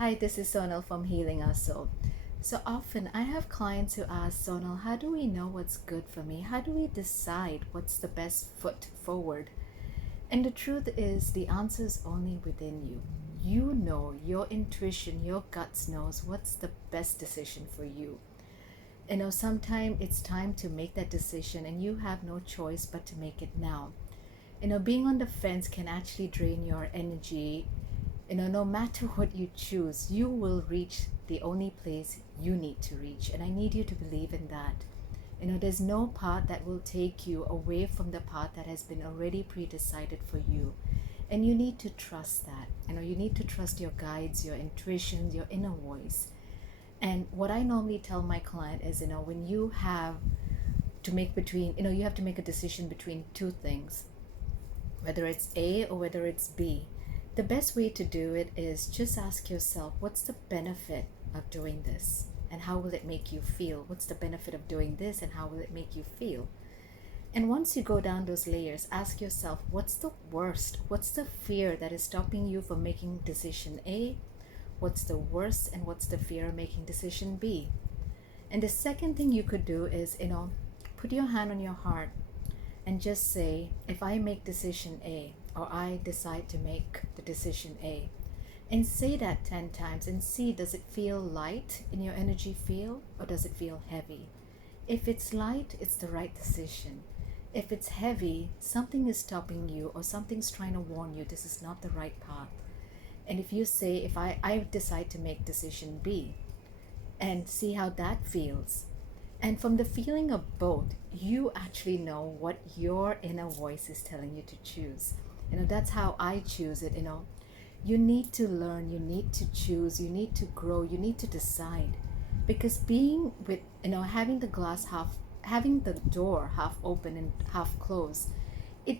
Hi, this is Sonal from Healing Our Soul. So often I have clients who ask, Sonal, how do we know what's good for me? How do we decide what's the best foot forward? And the truth is, the answer is only within you. You know, your intuition, your guts knows what's the best decision for you. Sometimes it's time to make that decision and you have no choice but to make it now. Being on the fence can actually drain your energy. No matter what you choose, you will reach the only place you need to reach. And I need you to believe in that. There's no path that will take you away from the path that has been already pre-decided for you. And you need to trust that. You need to trust your guides, your intuition, your inner voice. And what I normally tell my client is, when you have to make between, you have to make a decision between two things, whether it's A or whether it's B. The best way to do it is just ask yourself, what's the benefit of doing this? And how will it make you feel? What's the benefit of doing this and how will it make you feel? And once you go down those layers, ask yourself, what's the worst? What's the fear that is stopping you from making decision A? What's the worst and what's the fear of making decision B? And the second thing you could do is, put your hand on your heart and just say, if I make decision A, or I decide to make the decision A, and say that 10 times and see, does it feel light in your energy field or does it feel heavy? If it's light, it's the right decision. If it's heavy, something is stopping you or something's trying to warn you this is not the right path. And if you say, if I decide to make decision B, and see how that feels. And from the feeling of both, you actually know what your inner voice is telling you to choose. That's how I choose it. You need to learn, you need to choose, you need to grow, you need to decide. Because being with, having the glass half, having the door half open and half closed, it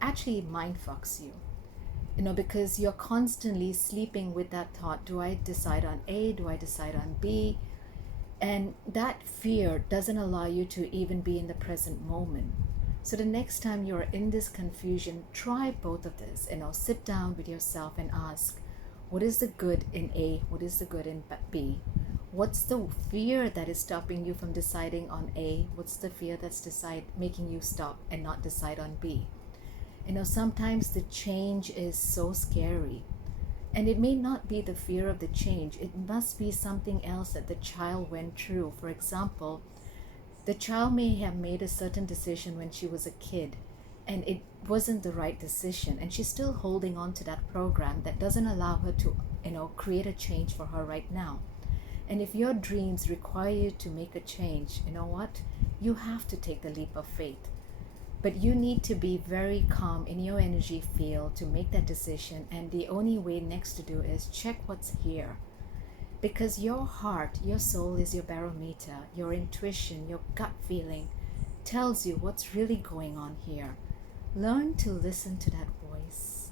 actually mind fucks you. Because you're constantly sleeping with that thought, do I decide on A, do I decide on B? And that fear doesn't allow you to even be in the present moment. So the next time you're in this confusion, try both of this. Sit down with yourself and ask, what is the good in A? What is the good in B? What's the fear that is stopping you from deciding on A? What's the fear that's making you stop and not decide on B? Sometimes the change is so scary. And it may not be the fear of the change. It must be something else that the child went through. For example, the child may have made a certain decision when she was a kid and it wasn't the right decision. And she's still holding on to that program that doesn't allow her to, create a change for her right now. And if your dreams require you to make a change, you know what? You have to take the leap of faith. But you need to be very calm in your energy field to make that decision. And the only way next to do is check what's here. Because your heart, your soul is your barometer. Your intuition, your gut feeling tells you what's really going on here. Learn to listen to that voice.